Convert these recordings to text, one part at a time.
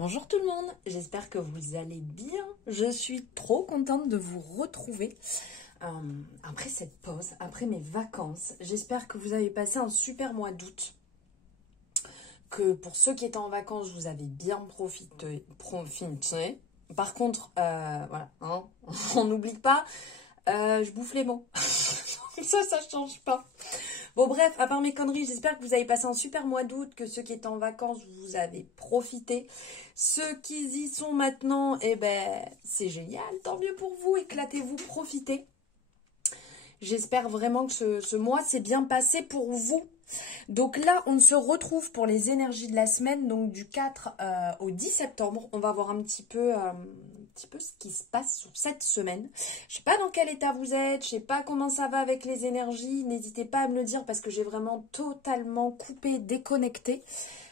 Bonjour tout le monde, j'espère que vous allez bien. Je suis trop contente de vous retrouver après cette pause, après mes vacances. J'espère que vous avez passé un super mois d'août. Que pour ceux qui étaient en vacances, vous avez bien profité. Par contre, voilà, hein, on n'oublie pas, je bouffe les mots. Ça change pas. Bon bref, à part mes conneries, j'espère que vous avez passé un super mois d'août, que ceux qui étaient en vacances, vous avez profité. Ceux qui y sont maintenant, eh ben, c'est génial, tant mieux pour vous, éclatez-vous, profitez. J'espère vraiment que ce mois s'est bien passé pour vous. Donc là, on se retrouve pour les énergies de la semaine, donc du 4 au 10 septembre. On va voir un petit peu ce qui se passe sur cette semaine. Je sais pas dans quel état vous êtes, je sais pas comment ça va avec les énergies. N'hésitez pas à me le dire parce que j'ai vraiment totalement coupé, déconnecté.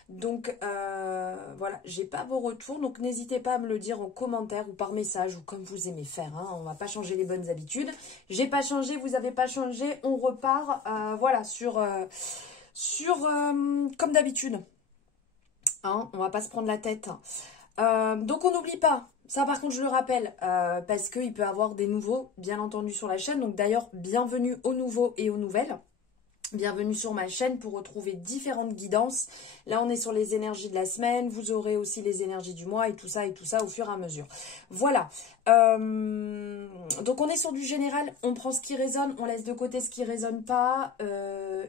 Donc voilà, j'ai pas vos retours, donc n'hésitez pas à me le dire en commentaire ou par message ou comme vous aimez faire. Hein. On va pas changer les bonnes habitudes. J'ai pas changé, vous avez pas changé, on repart. Voilà comme d'habitude. Hein, on va pas se prendre la tête. Donc on n'oublie pas. Ça par contre je le rappelle parce qu'il peut y avoir des nouveaux bien entendu sur la chaîne. Donc d'ailleurs bienvenue aux nouveaux et aux nouvelles. Bienvenue sur ma chaîne pour retrouver différentes guidances. Là, on est sur les énergies de la semaine. Vous aurez aussi les énergies du mois et tout ça au fur et à mesure. Voilà. Donc, on est sur du général. On prend ce qui résonne. On laisse de côté ce qui résonne pas.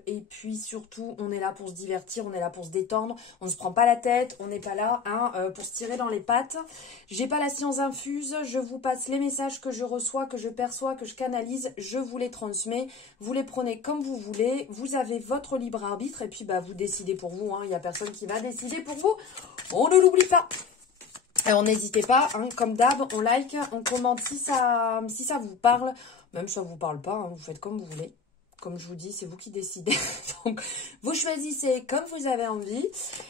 Et puis, surtout, on est là pour se divertir. On est là pour se détendre. On ne se prend pas la tête. On n'est pas là pour se tirer dans les pattes. J'ai pas la science infuse. Je vous passe les messages que je reçois, que je perçois, que je canalise. Je vous les transmets. Vous les prenez comme vous voulez. Vous avez votre libre arbitre et puis bah, vous décidez pour vous. Il n'y a personne qui va décider pour vous. On ne l'oublie pas. Alors n'hésitez pas, hein, comme d'hab, on like, on commente si ça vous parle. Même si ça ne vous parle pas, hein, vous faites comme vous voulez. Comme je vous dis, c'est vous qui décidez. Donc, vous choisissez comme vous avez envie.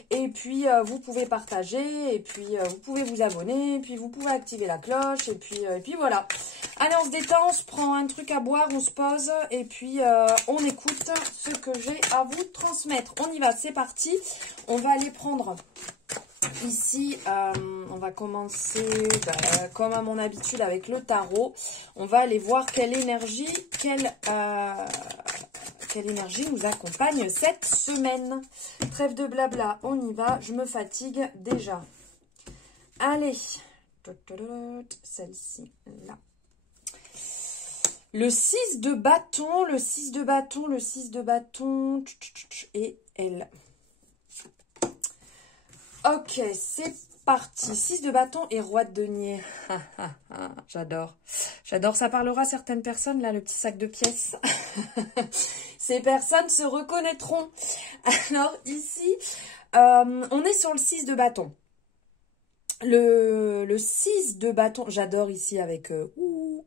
Et puis, vous pouvez partager. Et puis, vous pouvez vous abonner. Et puis, vous pouvez activer la cloche. Et puis voilà. Allez, on se détend. On se prend un truc à boire. On se pose. Et puis, on écoute ce que j'ai à vous transmettre. On y va. C'est parti. On va aller prendre... Ici, on va commencer comme à mon habitude avec le tarot. On va aller voir quelle énergie nous accompagne cette semaine. Trêve de blabla, on y va. Je me fatigue déjà. Allez, celle-ci, là. Le 6 de bâton, le 6 de bâton, le 6 de bâton et elle. Ok, c'est parti. 6 de bâton et roi de denier. J'adore. J'adore. Ça parlera à certaines personnes, là, le petit sac de pièces. Ces personnes se reconnaîtront. Alors, ici, on est sur le 6 de bâton. Le 6 de bâton, j'adore ici avec...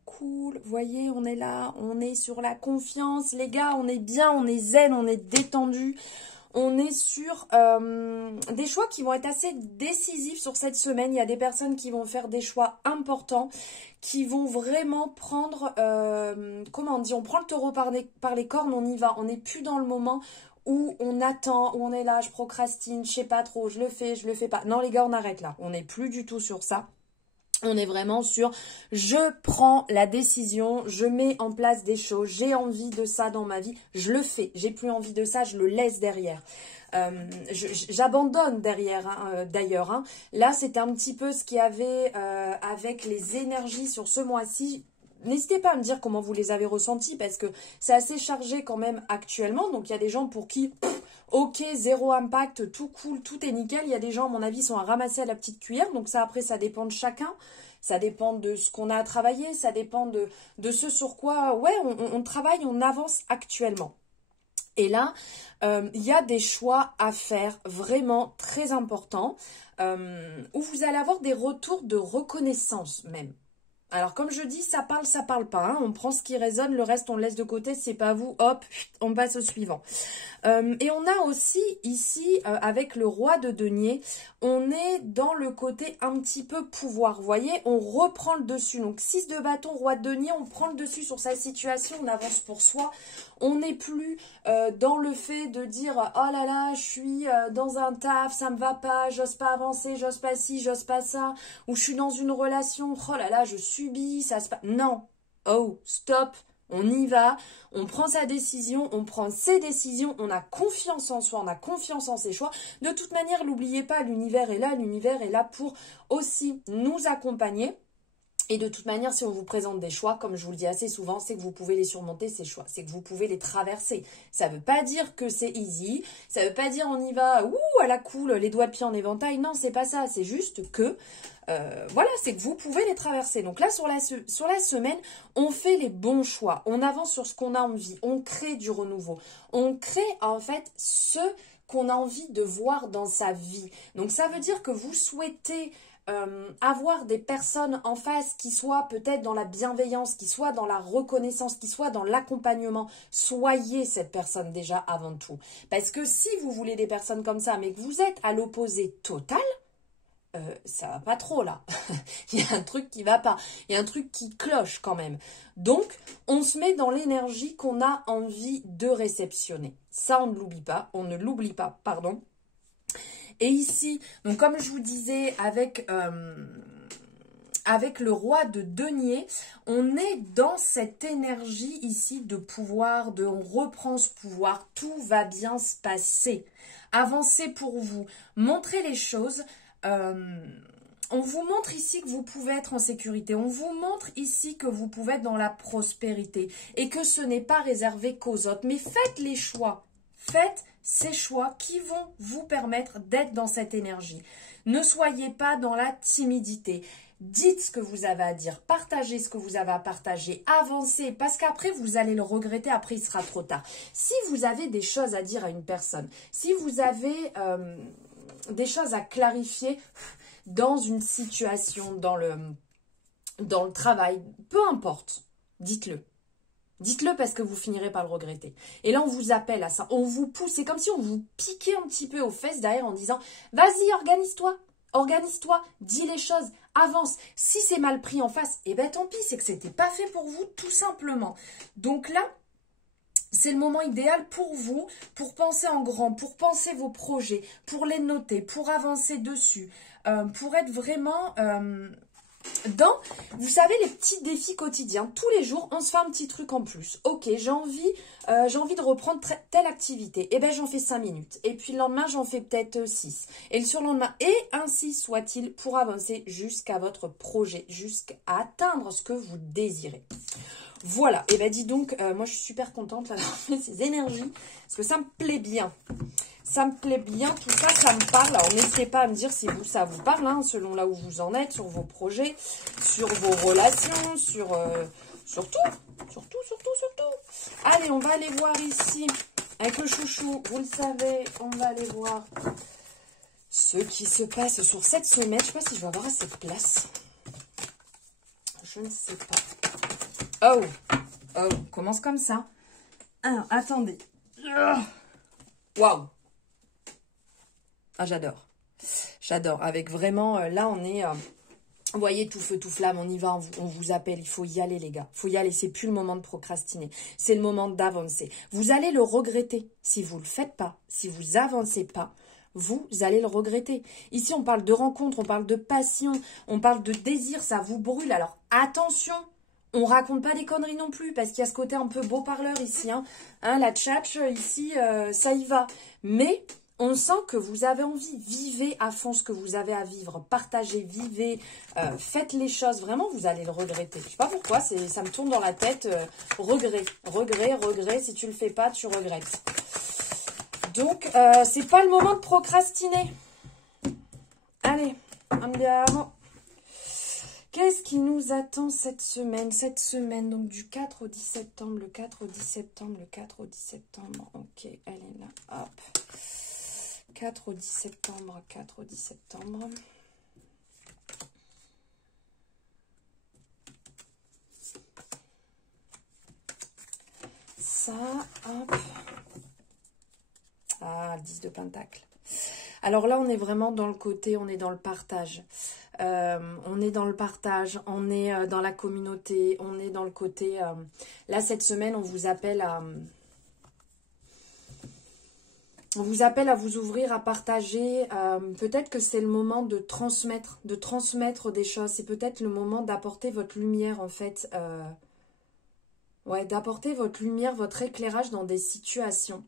cool. Vous voyez, on est là. On est sur la confiance. Les gars, on est bien, on est zen, on est détendu. On est sur des choix qui vont être assez décisifs sur cette semaine. Il y a des personnes qui vont faire des choix importants, qui vont vraiment prendre, comment on dit, on prend le taureau par les cornes, on y va. On n'est plus dans le moment où on attend, où on est là, je procrastine, je sais pas trop, je le fais pas. Non les gars, on arrête là. On n'est plus du tout sur ça. On est vraiment sur je prends la décision, je mets en place des choses, j'ai envie de ça dans ma vie, je le fais. J'ai plus envie de ça, je le laisse derrière. J'abandonne derrière d'ailleurs. Hein. Là, c'était un petit peu ce qu'il y avait avec les énergies sur ce mois-ci. N'hésitez pas à me dire comment vous les avez ressentis parce que c'est assez chargé quand même actuellement. Donc, il y a des gens pour qui... Ok, zéro impact, tout cool, tout est nickel. Il y a des gens, à mon avis, sont à ramasser à la petite cuillère. Donc ça, après, ça dépend de chacun. Ça dépend de ce qu'on a à travailler. Ça dépend de ce sur quoi, ouais, on travaille, on avance actuellement. Et là, il y a des choix à faire vraiment très importants où vous allez avoir des retours de reconnaissance même. Alors, comme je dis, ça parle pas. Hein. On prend ce qui résonne, le reste, on le laisse de côté. C'est pas vous. Hop, on passe au suivant. Et on a aussi ici, avec le roi de denier, on est dans le côté un petit peu pouvoir. Vous voyez, on reprend le dessus. Donc, 6 de bâton, roi de denier, on prend le dessus sur sa situation, on avance pour soi. On n'est plus dans le fait de dire « Oh là là, je suis dans un taf, ça me va pas, j'ose pas avancer, j'ose pas ci, j'ose pas ça. » Ou « Je suis dans une relation, oh là là, je subis, ça se passe... » Non. Oh, stop. On y va, on prend sa décision, on prend ses décisions, on a confiance en soi, on a confiance en ses choix. De toute manière, n'oubliez pas, l'univers est là pour aussi nous accompagner. Et de toute manière, si on vous présente des choix, comme je vous le dis assez souvent, c'est que vous pouvez les surmonter, ces choix. C'est que vous pouvez les traverser. Ça ne veut pas dire que c'est easy. Ça ne veut pas dire on y va, à la cool, les doigts de pied en éventail. Non, c'est pas ça. C'est juste que, voilà, c'est que vous pouvez les traverser. Donc là, sur la semaine, on fait les bons choix. On avance sur ce qu'on a envie. On crée du renouveau. On crée, en fait, ce qu'on a envie de voir dans sa vie. Donc ça veut dire que vous souhaitez... avoir des personnes en face qui soient peut-être dans la bienveillance, qui soient dans la reconnaissance, qui soient dans l'accompagnement. Soyez cette personne déjà avant tout. Parce que si vous voulez des personnes comme ça, mais que vous êtes à l'opposé total, ça va pas trop là. Il y a un truc qui va pas. Il y a un truc qui cloche quand même. Donc, on se met dans l'énergie qu'on a envie de réceptionner. Ça, on ne l'oublie pas. On ne l'oublie pas, pardon. Et ici, donc comme je vous disais, avec le roi de denier, on est dans cette énergie ici de pouvoir, on reprend ce pouvoir, tout va bien se passer. Avancez pour vous, montrez les choses. On vous montre ici que vous pouvez être en sécurité. On vous montre ici que vous pouvez être dans la prospérité et que ce n'est pas réservé qu'aux autres. Mais faites les choix. Faites ces choix qui vont vous permettre d'être dans cette énergie. Ne soyez pas dans la timidité. Dites ce que vous avez à dire, partagez ce que vous avez à partager, avancez, parce qu'après vous allez le regretter, après il sera trop tard. Si vous avez des choses à dire à une personne, si vous avez des choses à clarifier dans une situation, dans le travail, peu importe, dites-le. Dites-le parce que vous finirez par le regretter. Et là, on vous appelle à ça. On vous pousse. C'est comme si on vous piquait un petit peu aux fesses derrière en disant « Vas-y, organise-toi. Organise-toi. Dis les choses. Avance. » Si c'est mal pris en face, eh ben tant pis. C'est que c'était pas fait pour vous, tout simplement. Donc là, c'est le moment idéal pour vous, pour penser en grand, pour penser vos projets, pour les noter, pour avancer dessus, pour être vraiment... vous savez, les petits défis quotidiens, tous les jours, on se fait un petit truc en plus. Ok, j'ai envie de reprendre telle activité. Eh bien, j'en fais 5 minutes. Et puis le lendemain, j'en fais peut-être 6. Et le surlendemain, et ainsi soit-il pour avancer jusqu'à votre projet, jusqu'à atteindre ce que vous désirez. Voilà, et bien dis donc, moi je suis super contente là, d'avoir fait ces énergies, parce que ça me plaît bien. Ça me plaît bien, tout ça, ça me parle. Alors, n'hésitez pas à me dire si ça vous parle, hein, selon là où vous en êtes, sur vos projets, sur vos relations, sur tout. Allez, on va aller voir ici, avec le chouchou, vous le savez, on va aller voir ce qui se passe sur cette semaine. Je ne sais pas si je vais avoir assez de place. Je ne sais pas. Oh, on commence comme ça. Alors, attendez. Waouh. Ah, j'adore. J'adore. Avec vraiment, là, on est... vous voyez, tout feu, tout flamme, on y va, on vous appelle. Il faut y aller, les gars. Il faut y aller. C'est plus le moment de procrastiner. C'est le moment d'avancer. Vous allez le regretter si vous ne le faites pas, si vous avancez pas. Vous allez le regretter. Ici, on parle de rencontre, on parle de passion, on parle de désir, ça vous brûle. Alors, attention, on raconte pas des conneries non plus, parce qu'il y a ce côté un peu beau parleur ici. La tchatch, ici, ça y va. Mais... on sent que vous avez envie, vivez à fond ce que vous avez à vivre, partagez, vivez, faites les choses. Vraiment, vous allez le regretter. Je ne sais pas pourquoi, ça me tourne dans la tête. Regret, si tu ne le fais pas, tu regrettes. Donc, c'est pas le moment de procrastiner. Allez, andiamo. Qu'est-ce qui nous attend cette semaine? Cette semaine, donc du 4 au 10 septembre, le 4 au 10 septembre, le 4 au 10 septembre. Ok, elle est là, hop. 4 au 10 septembre, 4 au 10 septembre. ça. Hop. Ah, le 10 de Pentacle. Alors là, on est vraiment dans le côté, on est dans le partage. On est dans le partage, on est dans la communauté, on est dans le côté... là, cette semaine, on vous appelle à... On vous appelle à vous ouvrir, à partager. Peut-être que c'est le moment de transmettre des choses. C'est peut-être le moment d'apporter votre lumière, en fait. Ouais, d'apporter votre lumière, votre éclairage dans des situations.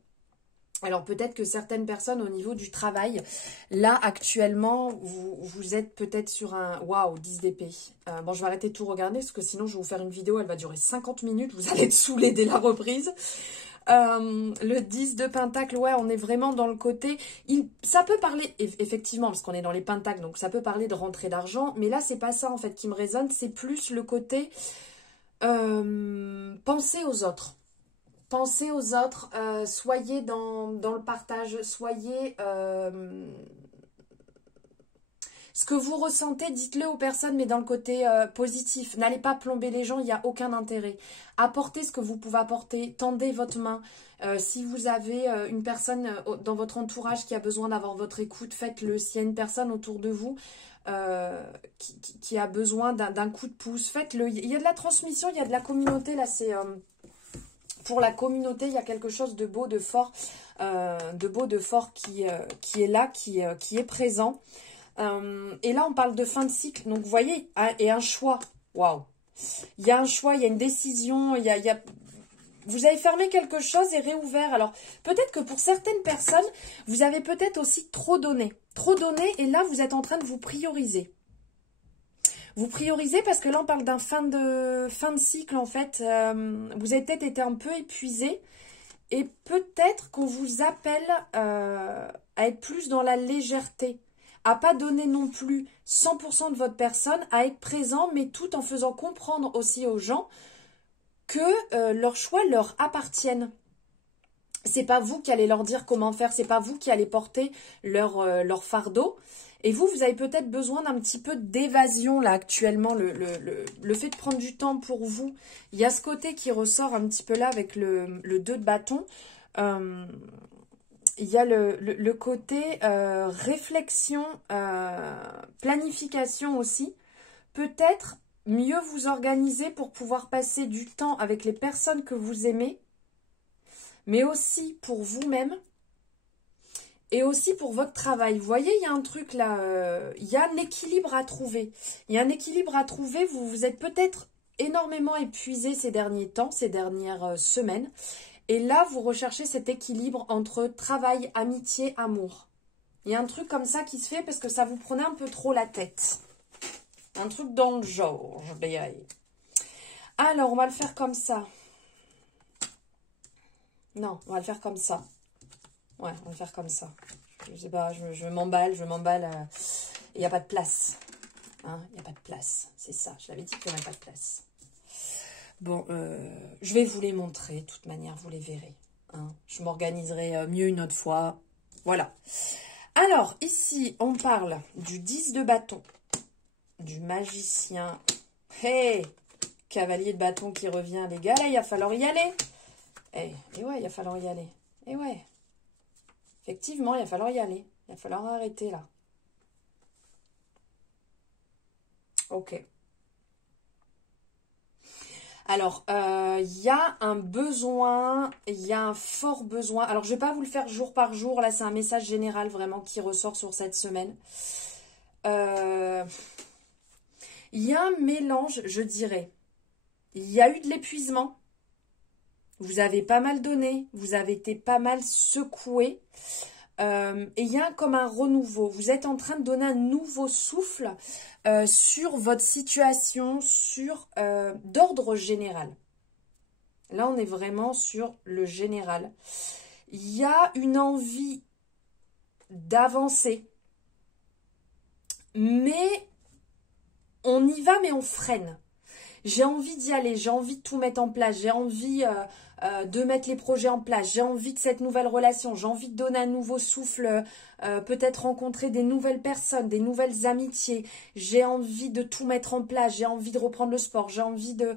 Alors peut-être que certaines personnes au niveau du travail, là actuellement, vous êtes peut-être sur un... Waouh, 10 d'épée. Bon, je vais arrêter de tout regarder parce que sinon je vais vous faire une vidéo, elle va durer 50 minutes, vous allez être saoulés dès la reprise. Le 10 de Pentacle, ouais, on est vraiment dans le côté... ça peut parler, effectivement, parce qu'on est dans les Pentacles, donc ça peut parler de rentrée d'argent, mais là c'est pas ça en fait qui me résonne, c'est plus le côté... pensez aux autres. Pensez aux autres, soyez dans le partage, soyez... ce que vous ressentez, dites-le aux personnes, mais dans le côté positif. N'allez pas plomber les gens, il n'y a aucun intérêt. Apportez ce que vous pouvez apporter, tendez votre main. Si vous avez une personne dans votre entourage qui a besoin d'avoir votre écoute, faites-le. S'il y a une personne autour de vous qui a besoin d'un coup de pouce, faites-le. Il y a de la transmission, il y a de la communauté, là c'est... pour la communauté, il y a quelque chose de beau, de fort qui est là, qui est présent. Et là, on parle de fin de cycle. Donc, vous voyez, et un choix. Waouh. Il y a un choix, il y a une décision, vous avez fermé quelque chose et réouvert. Alors, peut-être que pour certaines personnes, vous avez peut-être aussi trop donné. Trop donné, et là, vous êtes en train de vous prioriser. Vous priorisez parce que là, on parle d'un fin de cycle, en fait. Vous avez peut-être été un peu épuisé. Et peut-être qu'on vous appelle à être plus dans la légèreté. À pas donner non plus 100% de votre personne, à être présent, mais tout en faisant comprendre aussi aux gens que leurs choix leur appartiennent. C'est pas vous qui allez leur dire comment faire, c'est pas vous qui allez porter leur fardeau. Et vous avez peut-être besoin d'un petit peu d'évasion là actuellement, le fait de prendre du temps pour vous. Il y a ce côté qui ressort un petit peu là avec le 2 de bâton. Il y a le côté réflexion, planification aussi. Peut-être mieux vous organiser pour pouvoir passer du temps avec les personnes que vous aimez, mais aussi pour vous-même et aussi pour votre travail. Vous voyez, il y a un truc là, il y a un équilibre à trouver. Il y a un équilibre à trouver. Vous êtes peut-être énormément épuisé ces derniers temps, ces dernières semaines. Et là, vous recherchez cet équilibre entre travail, amitié, amour. Il y a un truc comme ça qui se fait parce que ça vous prenait un peu trop la tête. Un truc dans le genre, je vais y aller. Alors, on va le faire comme ça. Non, on va le faire comme ça. Ouais, on va le faire comme ça. Je sais pas, je m'emballe. Il n'y a pas de place. Hein, il n'y a pas de place. C'est ça, je l'avais dit qu'il n'y aurait pas de place. Bon, je vais vous les montrer. De toute manière, vous les verrez. Hein. Je m'organiserai mieux une autre fois. Voilà. Alors, ici, on parle du 10 de bâton. Du magicien. Hey! Cavalier de bâton qui revient, les gars. Là, il va falloir y aller. Et ouais, il va falloir y aller. Et ouais. Effectivement, il va falloir y aller. Il va falloir arrêter, là. Ok. Alors, il y a un besoin, il y a un fort besoin. Alors, je ne vais pas vous le faire jour par jour. Là, c'est un message général vraiment qui ressort sur cette semaine. Il y a un mélange, je dirais. Il y a eu de l'épuisement. Vous avez pas mal donné. Vous avez été pas mal secoué. Et il y a comme un renouveau. Vous êtes en train de donner un nouveau souffle sur votre situation, sur d'ordre général. Là, on est vraiment sur le général. Il y a une envie d'avancer. Mais on y va, mais on freine. J'ai envie d'y aller, j'ai envie de tout mettre en place, j'ai envie de mettre les projets en place, j'ai envie de cette nouvelle relation, j'ai envie de donner un nouveau souffle, peut-être rencontrer des nouvelles personnes, des nouvelles amitiés, j'ai envie de tout mettre en place, j'ai envie de reprendre le sport, j'ai envie de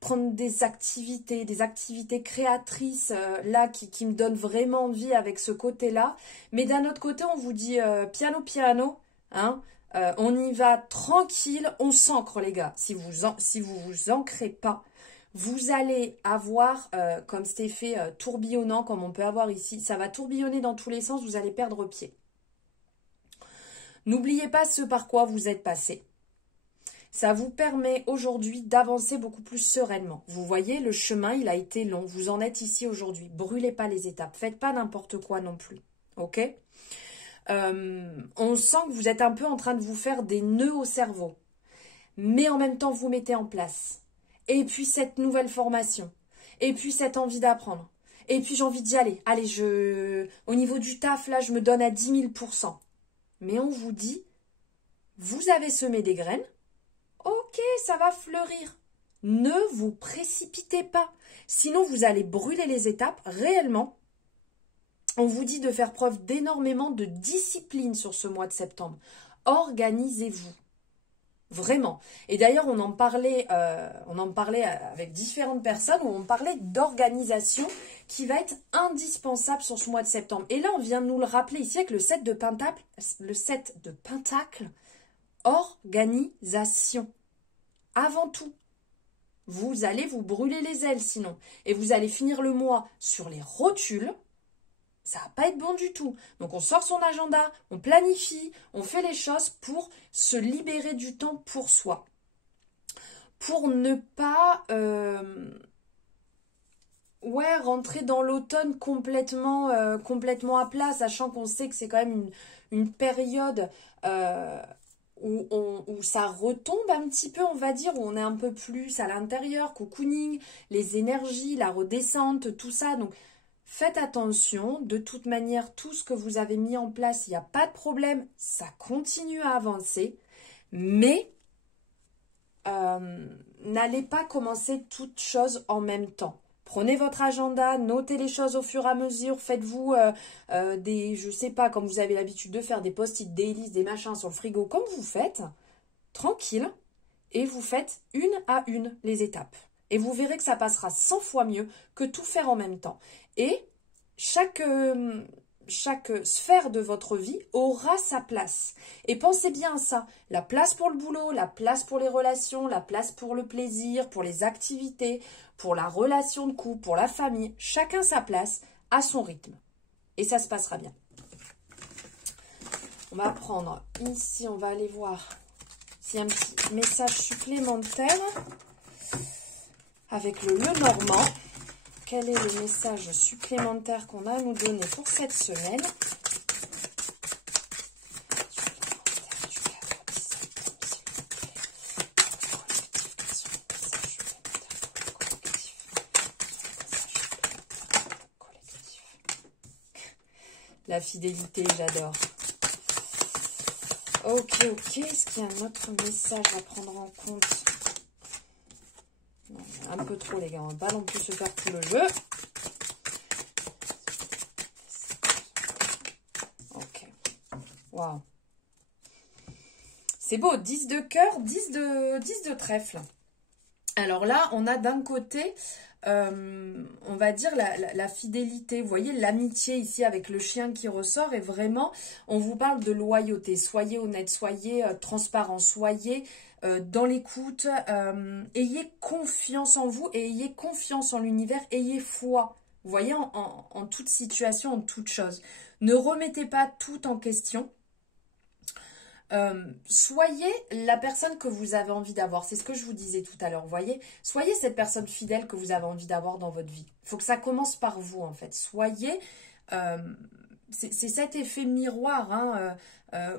prendre des activités créatrices là qui me donnent vraiment envie avec ce côté-là. Mais d'un autre côté, on vous dit piano, hein. On y va tranquille, on s'ancre les gars. Si vous vous ancrez pas, vous allez avoir, comme cet effet tourbillonnant, comme on peut avoir ici, ça va tourbillonner dans tous les sens, vous allez perdre pied. N'oubliez pas ce par quoi vous êtes passé. Ça vous permet aujourd'hui d'avancer beaucoup plus sereinement. Vous voyez, le chemin, il a été long. Vous en êtes ici aujourd'hui. Brûlez pas les étapes. Faites pas n'importe quoi non plus. Ok ? On sent que vous êtes un peu en train de vous faire des nœuds au cerveau. Mais en même temps, vous mettez en place. Et puis cette nouvelle formation. Et puis cette envie d'apprendre. Et puis j'ai envie d'y aller. Allez, au niveau du taf, là, je me donne à 10 000%. Mais on vous dit, vous avez semé des graines. Ok, ça va fleurir. Ne vous précipitez pas. Sinon, vous allez brûler les étapes. Réellement, on vous dit de faire preuve d'énormément de discipline sur ce mois de septembre. Organisez-vous. Vraiment. Et d'ailleurs, on en parlait avec différentes personnes où on parlait d'organisation qui va être indispensable sur ce mois de septembre. Et là, on vient de nous le rappeler ici avec le 7 de Pentacle. Organisation. Avant tout. Vous allez vous brûler les ailes sinon. Et vous allez finir le mois sur les rotules. Ça va pas être bon du tout. Donc on sort son agenda, on planifie, on fait les choses pour se libérer du temps pour soi. Pour ne pas rentrer dans l'automne complètement à plat, sachant qu'on sait que c'est quand même une période où ça retombe un petit peu, on va dire, où on est un peu plus à l'intérieur, cocooning, les énergies, la redescente, tout ça. Donc faites attention, de toute manière, tout ce que vous avez mis en place, il n'y a pas de problème, ça continue à avancer, mais n'allez pas commencer toutes choses en même temps. Prenez votre agenda, notez les choses au fur et à mesure, faites-vous je sais pas, comme vous avez l'habitude de faire, des post-it, des listes, des machins sur le frigo, comme vous faites, tranquille, et vous faites une à une les étapes. Et vous verrez que ça passera 100 fois mieux que tout faire en même temps. Et chaque sphère de votre vie aura sa place. Et pensez bien à ça. La place pour le boulot, la place pour les relations, la place pour le plaisir, pour les activités, pour la relation de couple, pour la famille. Chacun sa place à son rythme. Et ça se passera bien. On va prendre ici, on va aller voir s'il y a un petit message supplémentaire avec le Lenormand. Quel est le message supplémentaire qu'on a à nous donner pour cette semaine? La fidélité, j'adore. Ok. Est-ce qu'il y a un autre message à prendre en compte? Non, un peu trop, les gars. On va pas non plus se faire tout le jeu. Ok. Waouh. C'est beau. 10 de cœur, 10 de trèfle. Alors là, on a d'un côté, on va dire la fidélité. Vous voyez, l'amitié ici avec le chien qui ressort. Et vraiment, on vous parle de loyauté. Soyez honnête, soyez transparent, soyez dans l'écoute. Ayez confiance en vous et ayez confiance en l'univers. Ayez foi. Vous voyez, en toute situation, en toute chose. Ne remettez pas tout en question. Soyez la personne que vous avez envie d'avoir. C'est ce que je vous disais tout à l'heure, vous voyez. Soyez cette personne fidèle que vous avez envie d'avoir dans votre vie. Il faut que ça commence par vous, en fait. Soyez... c'est cet effet miroir. Hein,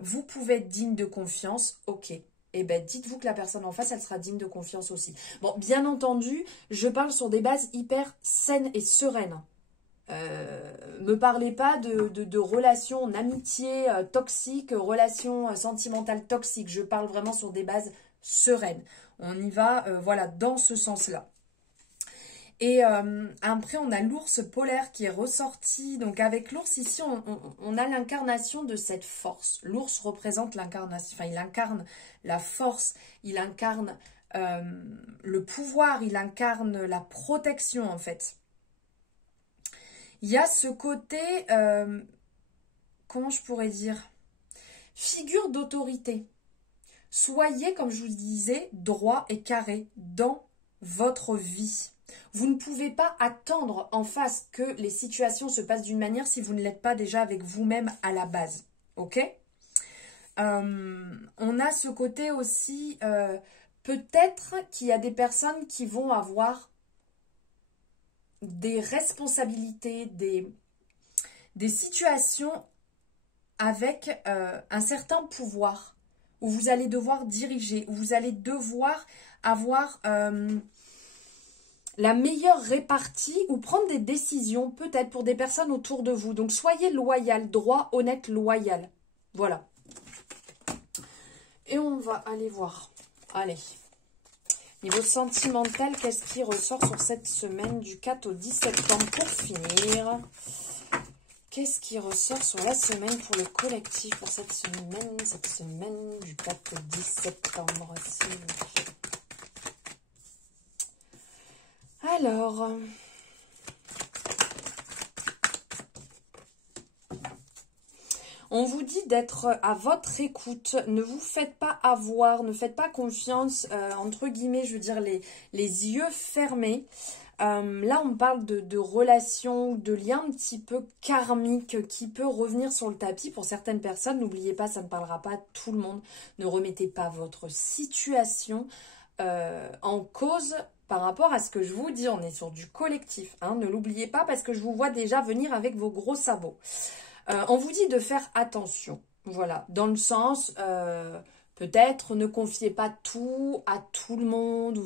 vous pouvez être digne de confiance, ok. Eh bien, dites-vous que la personne en face, elle sera digne de confiance aussi. Bon, bien entendu, je parle sur des bases hyper saines et sereines. Me parlez pas de relations en amitié toxiques, relations sentimentales toxiques. Je parle vraiment sur des bases sereine. On y va, voilà, dans ce sens-là. Et après, on a l'ours polaire qui est ressorti. Donc, avec l'ours, ici, on a l'incarnation de cette force. L'ours représente l'incarnation. Enfin, il incarne la force. Il incarne le pouvoir. Il incarne la protection, en fait. Il y a ce côté... comment je pourrais dire? Figure d'autorité. Soyez, comme je vous le disais, droit et carré dans votre vie. Vous ne pouvez pas attendre en face que les situations se passent d'une manière si vous ne l'êtes pas déjà avec vous-même à la base. Ok? On a ce côté aussi, peut-être qu'il y a des personnes qui vont avoir des responsabilités, des situations avec un certain pouvoir où vous allez devoir diriger, où vous allez devoir avoir... la meilleure répartie ou prendre des décisions peut-être pour des personnes autour de vous. Donc, soyez loyal, droit, honnête, loyal. Voilà. Et on va aller voir. Allez. Niveau sentimental, qu'est-ce qui ressort sur cette semaine du 4 au 10 septembre pour finir? Qu'est-ce qui ressort sur la semaine pour le collectif pour cette semaine du 4 au 10 septembre, s'il vous plaît. Alors, on vous dit d'être à votre écoute, ne vous faites pas avoir, ne faites pas confiance, entre guillemets, je veux dire les yeux fermés. Là, on parle de relations, de liens un petit peu karmiques qui peut revenir sur le tapis pour certaines personnes. N'oubliez pas, ça ne parlera pas à tout le monde. Ne remettez pas votre situation en cause par rapport à ce que je vous dis. On est sur du collectif, hein, ne l'oubliez pas parce que je vous vois déjà venir avec vos gros sabots. On vous dit de faire attention, voilà, dans le sens, peut-être ne confiez pas tout à tout le monde.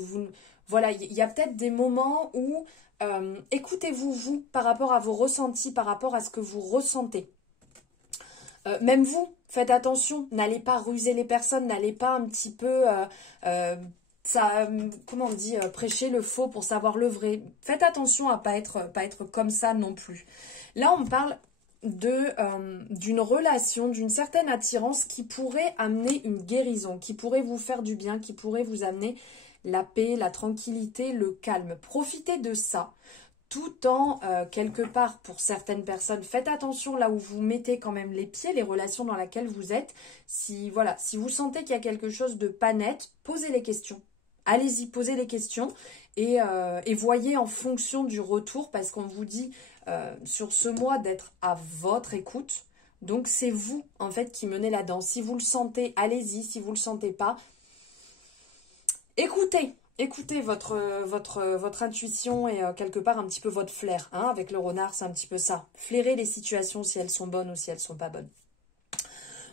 Voilà, il y a peut-être des moments où écoutez-vous, vous, par rapport à vos ressentis, par rapport à ce que vous ressentez. Même vous, faites attention, n'allez pas ruser les personnes, n'allez pas un petit peu... comment on dit, prêcher le faux pour savoir le vrai. Faites attention à pas être comme ça non plus. Là, on parle d'une relation, d'une certaine attirance qui pourrait amener une guérison, qui pourrait vous faire du bien, qui pourrait vous amener la paix, la tranquillité, le calme. Profitez de ça, tout en, quelque part, pour certaines personnes, faites attention là où vous mettez quand même les pieds, les relations dans lesquelles vous êtes. Si vous sentez qu'il y a quelque chose de pas net, posez les questions. Allez-y, posez les questions et voyez en fonction du retour parce qu'on vous dit sur ce mois d'être à votre écoute. Donc, c'est vous, en fait, qui menez la danse. Si vous le sentez, allez-y. Si vous ne le sentez pas, écoutez votre intuition et quelque part un petit peu votre flair. Hein, avec le renard, c'est un petit peu ça. Flairez les situations si elles sont bonnes ou si elles ne sont pas bonnes.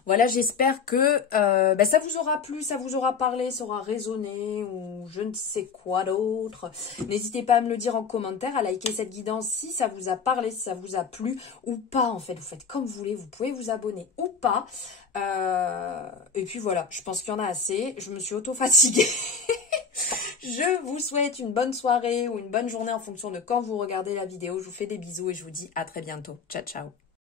Voilà, j'espère que ça vous aura plu, ça vous aura parlé, ça aura résonné ou je ne sais quoi d'autre. N'hésitez pas à me le dire en commentaire, à liker cette guidance si ça vous a parlé, si ça vous a plu ou pas. En fait, vous faites comme vous voulez, vous pouvez vous abonner ou pas. Et puis voilà, je pense qu'il y en a assez. Je me suis auto-fatiguée. Je vous souhaite une bonne soirée ou une bonne journée en fonction de quand vous regardez la vidéo. Je vous fais des bisous et je vous dis à très bientôt. Ciao, ciao.